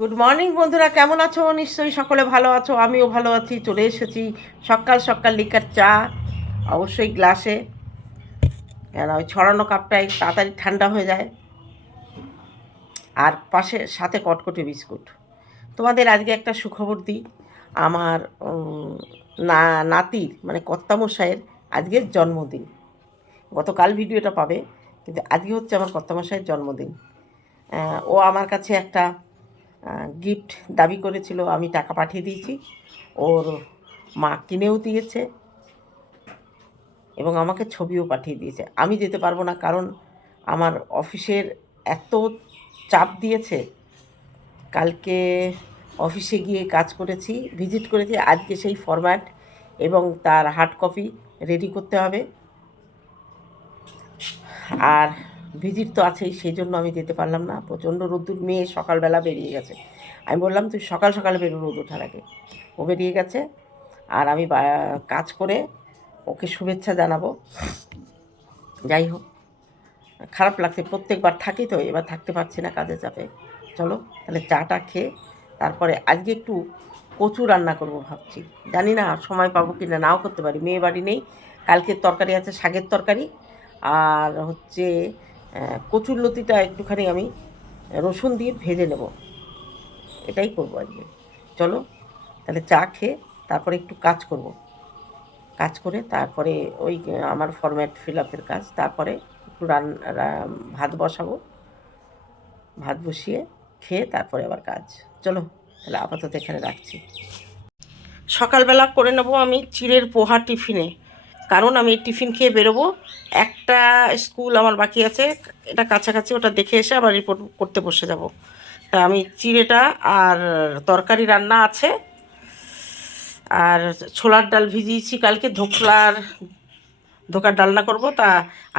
Good morning বন্ধুরা। কেমন আছো? নিশ্চয়ই সকলে ভালো আছো। আমিও ভালো আছি, চলে এসেছি সকাল সকাল লিকার চা, অবশ্যই গ্লাসে। কেন, ওই ছড়ানো কাপটাই তাড়াতাড়ি ঠান্ডা হয়ে যায়। আর পাশে, সাথে কটকটি বিস্কুট। তোমাদের আজকে একটা সুখবর দিই। আমার না নাতির মানে কর্তামশাইয়ের আজকের জন্মদিন। গতকাল ভিডিওটা পাবে, কিন্তু আজকে হচ্ছে আমার কর্তামশাইয়ের জন্মদিন। ও আমার কাছে একটা গিফট দাবি করেছিল, আমি টাকা পাঠিয়ে দিয়েছি। ওর মা কিনেও দিয়েছে এবং আমাকে ছবিও পাঠিয়ে দিয়েছে। আমি যেতে পারব না কারণ আমার অফিসের এত চাপ দিয়েছে। কালকে অফিসে গিয়ে কাজ করেছি ভিজিট করেছি, আজকে সেই ফরম্যাট এবং তার হার্ড কপি রেডি করতে হবে। আর ভিজিট তো আছেই সেই জন্য আমি যেতে পারলাম না। প্রচণ্ড রোদ্দুর, মেয়ে সকালবেলা বেরিয়ে গেছে। আমি বললাম, তুই সকাল সকাল বেরো রোদ ওঠার আগে। ও বেরিয়ে গেছে আর আমি কাজ করে ওকে শুভেচ্ছা জানাব। যাই হোক, খারাপ লাগছে, প্রত্যেকবার থাকি তো, এবার থাকতে পারছি না কাজে চাপে। চলো, তাহলে চাটা খেয়ে তারপরে আজকে একটু কচু রান্না করব ভাবছি। জানি না সময় পাবো কি না নাও করতে পারি। মেয়ে বাড়ি নেই, কালকের তরকারি আছে, শাকের তরকারি। আর হচ্ছে কচুর লতিটা একটুখানি আমি রসুন দিয়ে ভেজে নেব। এটাই করব আজকে। চলো, তাহলে চা খেয়ে তারপরে একটু কাজ করব। কাজ করে তারপরে ওই, আমার ফরম্যাট ফিল আপের কাজ। তারপরে একটু রান ভাত বসাবো। ভাত বসিয়ে খেয়ে তারপরে আবার কাজ। চলো, তাহলে আপাতত এখানে রাখছি। সকালবেলা করে নেব আমি চিড়ের পোহা টিফিনে। কারণ আমি টিফিন খেয়ে বেরোবো। একটা স্কুল আমার বাকি আছে, এটা কাছাকাছি, ওটা দেখে এসে আবার রিপোর্ট করতে বসে যাব। তা আমি চিড়েটা আর তরকারি রান্না আছে, আর ছোলার ডাল ভিজিয়েছি কালকে, ধোকলার ধোকার ডালনা করব। তা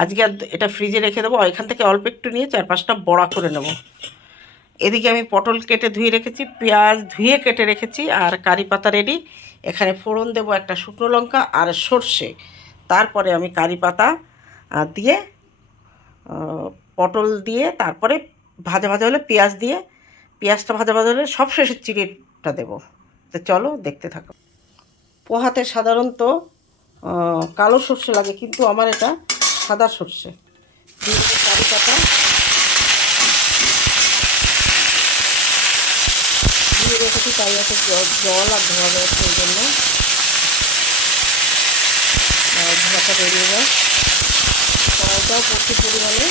আজকে এটা ফ্রিজে রেখে দেবো এখান থেকে অল্প একটু নিয়ে চার পাঁচটা বড়া করে নেব। এদিকে আমি পটল কেটে ধুয়ে রেখেছি, পেঁয়াজ ধুয়ে কেটে রেখেছি, আর কারি পাতা রেডি এখানে ফোড়ন দেবো একটা শুকনো লঙ্কা আর সর্ষে। তারপরে আমি কারি পাতা দিয়ে পটল দিয়ে, তারপরে ভাজা ভাজা হলে পেঁয়াজ দিয়ে, পেঁয়াজটা ভাজা ভাজা হলে সব শেষে চিড়েটা দেবো। তো চলো দেখতে থাকো। পোহাতে সাধারণত কালো সর্ষে লাগে, কিন্তু আমার এটা সাদা সর্ষে। কারি পাতা রেখেছি তাই এত জল আর ধোয়া যাচ্ছে ওই জন্য। ধোঁয়াটা বেরিয়ে যায় কড়াইটাও প্রচুর পরিমাণে।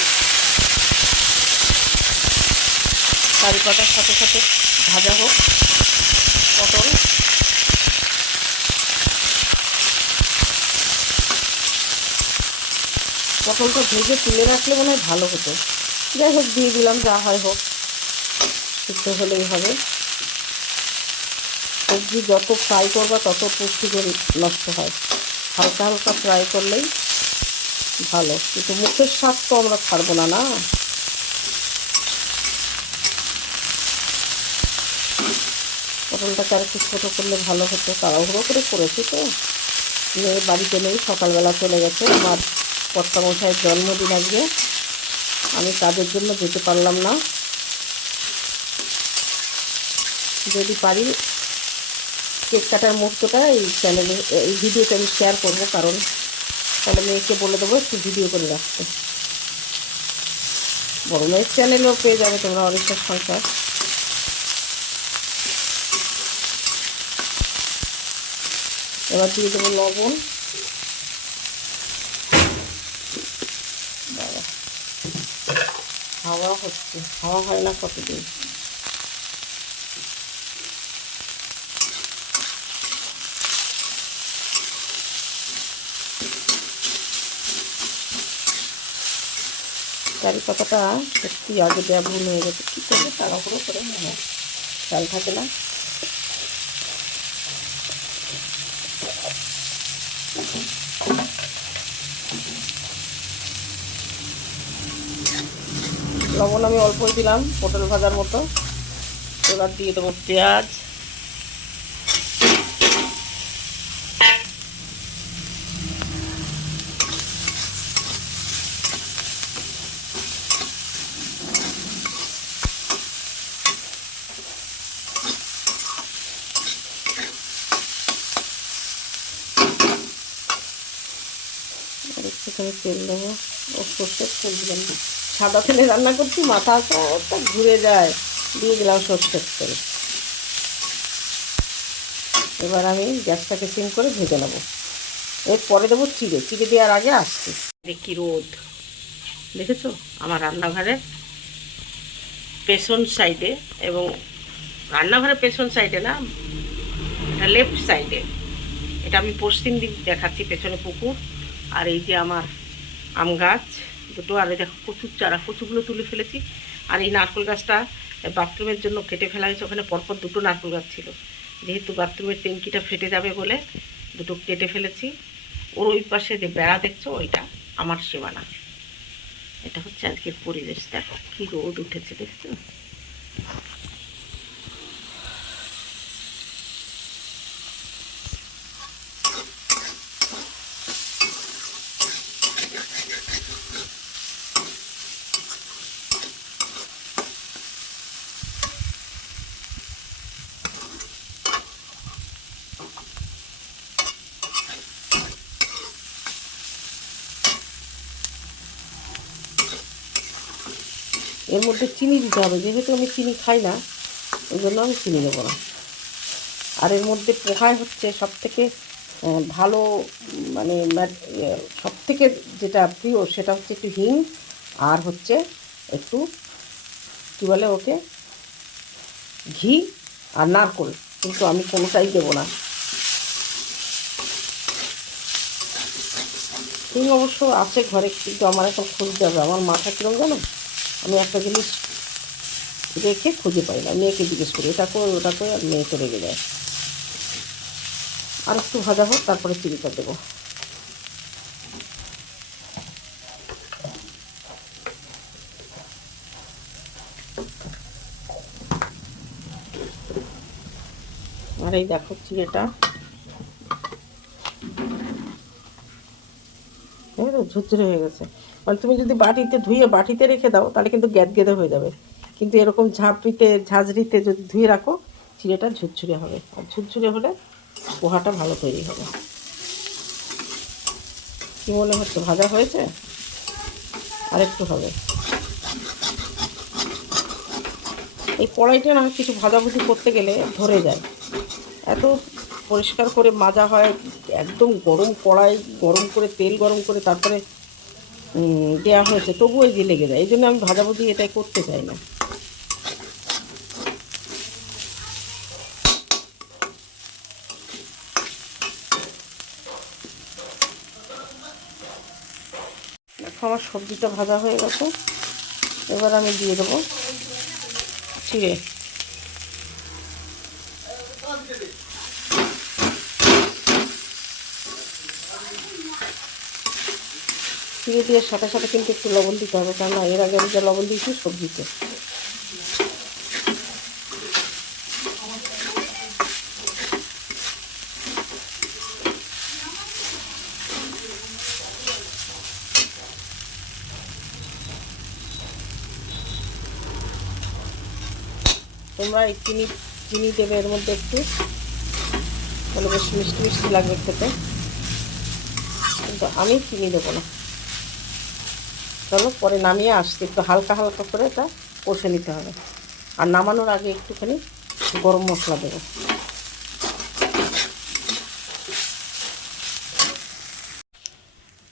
কারি পাতার সাথে সাথে ভাজা হোক। পটল। পটলটা ভেজে তুলে রাখলে মনে হয় ভালো হতো। যাই হোক, দিয়ে দিলাম, যা হয় হোক। সিদ্ধ হলেই হবে। সবজি যত ফ্রাই করবা তত পুষ্টিগুণ নষ্ট হয়। হালকা হালকা ফ্রাই করলেই ভালো। কিন্তু মুখের স্বাদ তো আমরা ছাড়বো না না? পটলটাকে আর একটু ছোটো করলে ভালো হতো, তাড়াহুড়ো করে করেছি তো। মেয়ে বাড়িতে নেই, সকালবেলা চলে গেছে। আমার কর্তামশাইয়ের জন্মদিন আজকে। আমি কাজের জন্য যেতে পারলাম না। যদি পারি কেক কাটার মুহূর্তটা এই চ্যানেলে এই ভিডিওতে আমি শেয়ার করব, কারণ তাহলে মেয়েকে বলে দেবো, একটু ভিডিও করে রাখতে। বড় মেয়ের চ্যানেলেও পেয়ে যাবে তোমরা অনেকটা সংসার এবার দিয়ে দেবো লবণ। হাওয়া হচ্ছে, হাওয়া হয় না কতদিন? কারি পাতাটা সত্যি আগে দেওয়া ভুল হয়ে গেছে কী করব তাড়াহুড়ো করে হ্যাঁ চাল থাকে না? লবণ আমি অল্পই দিলাম, পটল ভাজার মতো। এবার দিয়ে দেবো পেঁয়াজ। একটুখানি তেল দেবো। ও সর্ষের তেল দিলাম। সাদা তেলে রান্না করছি, মাথা সবটা ঘুরে যায়। দিয়ে দিলাম সর্ষের তেল। এবার আমি গ্যাসটাকে সিম করে ভেজে নেব। এর পরে দেবো চিড়ে। চিড়ে দেওয়ার আগে আসছি দেখি রোদ। দেখেছ? আমার রান্নাঘরে পেছন সাইডে এবং রান্নাঘরের পেছন সাইডে না, এটা লেফট সাইডে। এটা আমি পশ্চিম দিক দেখাচ্ছি, পেছনে পুকুর। আর এই যে আমার আম গাছ দুটো, আর এই দেখো কচুর চারা, কচুগুলো তুলে ফেলেছি। আর এই নারকেল গাছটা বাথরুমের জন্য কেটে ফেলা হয়েছে। ওখানে পরপর দুটো নারকেল গাছ ছিল। যেহেতু বাথরুমের ট্যাঙ্কিটা ফেটে যাবে বলে দুটো কেটে ফেলেছি। ওর ওই পাশে যে বেড়া দেখছ, ওইটা আমার সীমানা। এটা হচ্ছে আজকের পরিবেশ। দেখো কি রোদ উঠেছে, দেখছ? এর মধ্যে চিনি দিতে হবে, যেহেতু আমি চিনি খাই না ওই জন্য আমি চিনি দেবো না। আর এর মধ্যে পোহায় হচ্ছে সব থেকে ভালো মানে সব থেকে যেটা প্রিয় সেটা হচ্ছে একটু হিং, আর হচ্ছে একটু, কী বলে ওকে? ঘি আর নারকোল, কিন্তু আমি কোনোটাই দেবো না। হিং অবশ্য আছে ঘরে, কিন্তু আমার এখন খুঁজতে হবে। আমার মাথা কীরকম জানো? আমি একটা জিনিস রেখে খুঁজে পাই না, মেয়েকে জিজ্ঞেস করি, এটা করে, ওটা করে, আর মেয়ে তো রেগে যায় আর একটু ভাজা হোক, তারপরে চিনিটা দেবো। আর এই দেখো চিড়েটা ঝুরঝুরে হয়ে গেছে। মানে তুমি যদি বাটিতে ধুয়ে বাটিতে রেখে দাও, তাহলে কিন্তু গ্যাদ গেদে হয়ে যাবে। কিন্তু এরকম ঝাঁপড়িতে, ঝাঁঝরিতে যদি ধুয়ে রাখো, চিড়েটা ঝুরঝুরে হবে। আর ঝুরঝুরে হলে পোহাটা ভালো তৈরি হবে। কী মনে হচ্ছে, ভাজা হয়েছে? আর একটু হবে। এই কড়াইটা না, কিছু ভাজাভুজি করতে গেলে ধরে যায়। এত পরিষ্কার করে মাজা হয়, একদম গরম কড়াই, গরম করে তেল গরম করে তারপরে দেওয়া হয়েছে। তবুও এই যে লেগে যায়। এই জন্য আমি ভাজাভুজি এটাই করতে চাই না। আমার সবজিটা ভাজা হয়ে গেছে। এবার আমি দিয়ে দেবো। চিড়ে চিড়ে দিয়ে সাথে সাথে কিন্তু একটু লবণ দিতে হবে, কেননা এর আগে আমি যা লবণ দিয়েছি সবজিতে। তোমরা এই চিনি চিনি দেবে এর মধ্যে একটু। তাহলে বেশ মিষ্টি মিষ্টি লাগবে খেতে। কিন্তু আমি চিনি দেবো না। চলো, পরে নামিয়ে আসছি। একটু হালকা হালকা করে এটা কষে নিতে হবে। আর নামানোর আগে একটুখানি গরম মশলা দেবো।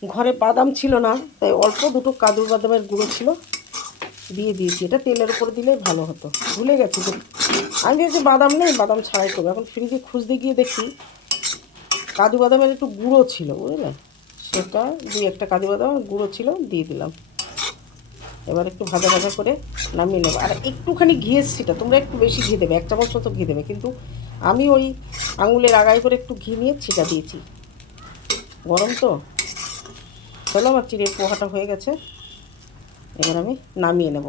ঘরে বাদাম ছিল না, তাই অল্প দুটো কাজু বাদামের গুঁড়ো ছিল। দিয়ে দিয়েছি। এটা তেলের উপর দিলে ভালো হতো। ভুলে গেছি যে আমি ভেবেছি বাদাম নেই, বাদাম ছাড়াই করব। এখন ফ্রিজে খুঁজতে গিয়ে দেখি কাজু বাদামের একটু গুঁড়ো ছিল, বুঝলে? সেটা দুই একটা কাজু বাদাম গুঁড়ো ছিল, দিয়ে দিলাম। এবার একটু ভাজা ভাজা করে নামিয়ে নেব। আর একটুখানি ঘি এসছিটা, তোমরা একটু বেশি ঘি দেবে, এক চামচ মতো ঘি দেবে, কিন্তু আমি ওই আঙুলের আগায় করে একটু ঘি নিয়ে ছিটা দিয়েছি। গরম তো? চলো আমার চিড়ের পোহাটা হয়ে গেছে। এবার আমি নামিয়ে নেব।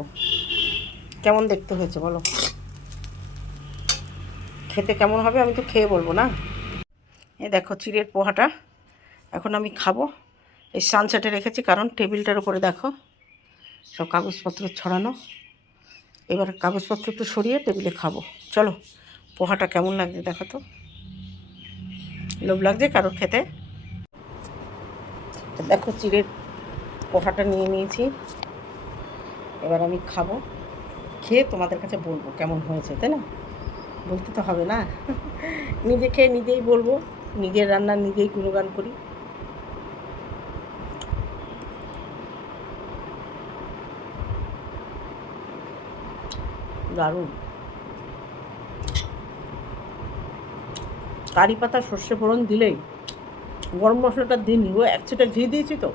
কেমন দেখতে হয়েছে বলো? খেতে কেমন হবে আমি তো খেয়ে বলব না? এ দেখো চিড়ের পোহাটা। এখন আমি খাব। এই সানসেটে রেখেছি, কারণ টেবিলটার উপরে দেখো, সব কাগজপত্র ছড়ানো। এবার কাগজপত্র একটু সরিয়ে টেবিলে খাব। চলো, পোহাটা কেমন লাগছে দেখো তো। লোভ লাগছে কারোর খেতে। দেখো চিড়ের পোহাটা নিয়ে নিয়েছি। এবার আমি খাব। খেয়ে তোমাদের কাছে বলব কেমন হয়েছে, তাই না? বলতে তো হবে না। নিজে খেয়ে নিজেই বলব। নিজের রান্না নিজেই গুণগান করি। দারুণ। কারি পাতা, সর্ষে ফোড়ন দিলেই গরম মশলাটা দিইনি ও এক ছিটা ঘি দিয়েছি তো।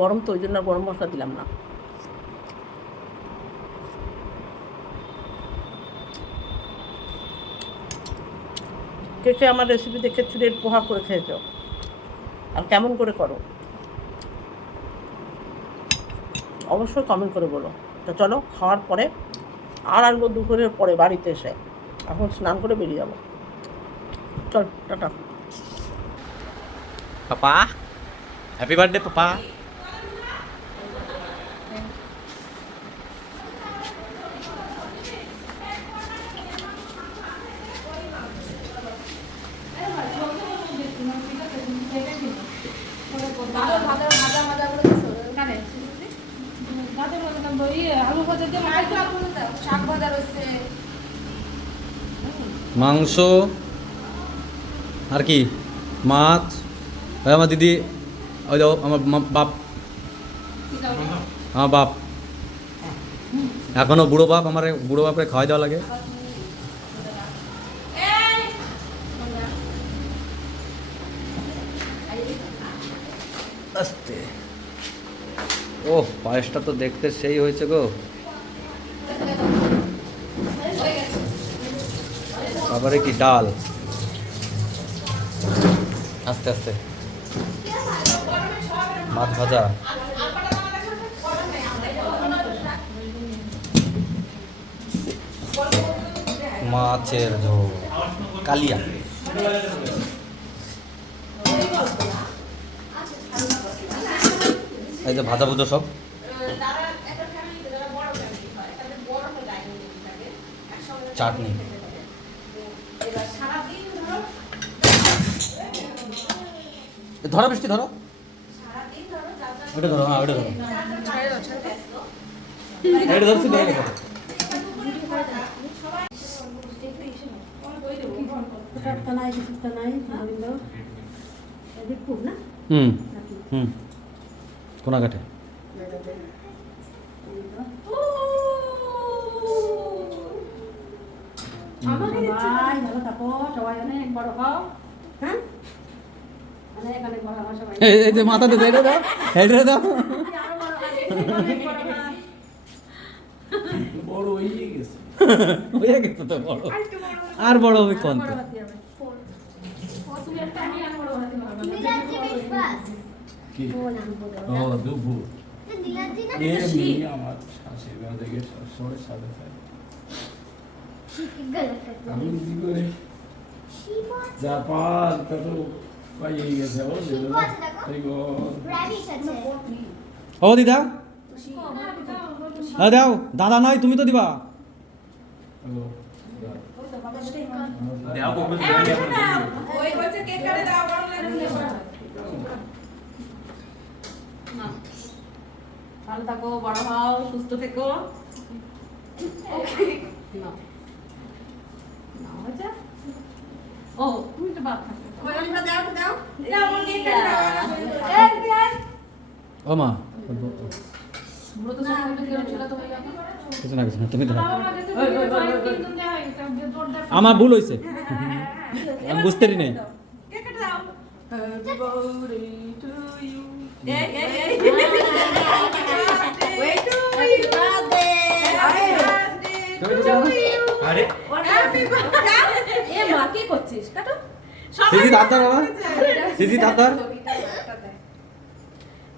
গরম তো, ওই জন্য গরম মশলা দিলাম না। কে কে আমার রেসিপি দেখে চুলের পোহা করে খেয়েছো। আর কেমন করে করো? অবশ্যই কমেন্ট করে বলো। তো চলো, খাওয়ার পরে আর আসব দুপুরের পরে বাড়িতে এসে এখন স্নান করে বেরিয়ে যাব। চল tata. Papa happy birthday papa. মাংস আর কি? মাছ। ওই আমার দিদি ওই দেখো আমার বাপ। আমার বাপ। এখনও বুড়ো বাপ আমার বুড়ো বাপরে খাওয়াই দেওয়া লাগে আস্তে ও পায়েসটা তো দেখতে সেই হয়েছে গো। তারপরে কি ডাল? আস্তে আস্তে। মাছ ভাজা। মাছের ঝোল। কালিয়া। এই যে ভাজা ভুজো সব। চাটনি। ধরো বৃষ্টি ধরো। ওটা ধরো হ্যাঁ ওটা ধরো। এটা ধরছি রেখো হুম। হুম। কোনাঘাটে? হ্যাঁ? অনেক অনেক বড় হও সবাই। এই এই যে মাথা দিতে দাও এটা দাও। বড় হয়ে গেছে। হয়ে গেছে তো বড়। আর বড় হবে কোন বড় হতে হবে। ও, তুমি একটা আমি আর বড় হতে পারব না। নীলাদ্রি বিশ্বাস কি? ও আমার শাশুড়ি থেকে সবসময় সাথে থাকে আমি কি করে জাপান কত পাইয়ে গেছে ও দিদা হ্যাঁ দাও দাদা নয় তুমি তো দিবা হ্যালো ভালো থাকো বড় হও সুস্থ থেকো? ও তুমি তো বাদ মা। আমার ভুল হয়েছে। আমি বুঝতেই নেই।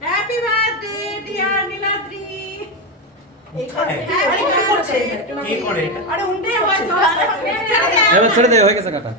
হ্যাপি বার্থডে ডিয়ার নীলাদ্রি এবার ছেড়ে দে হয়ে গেছে কাটা।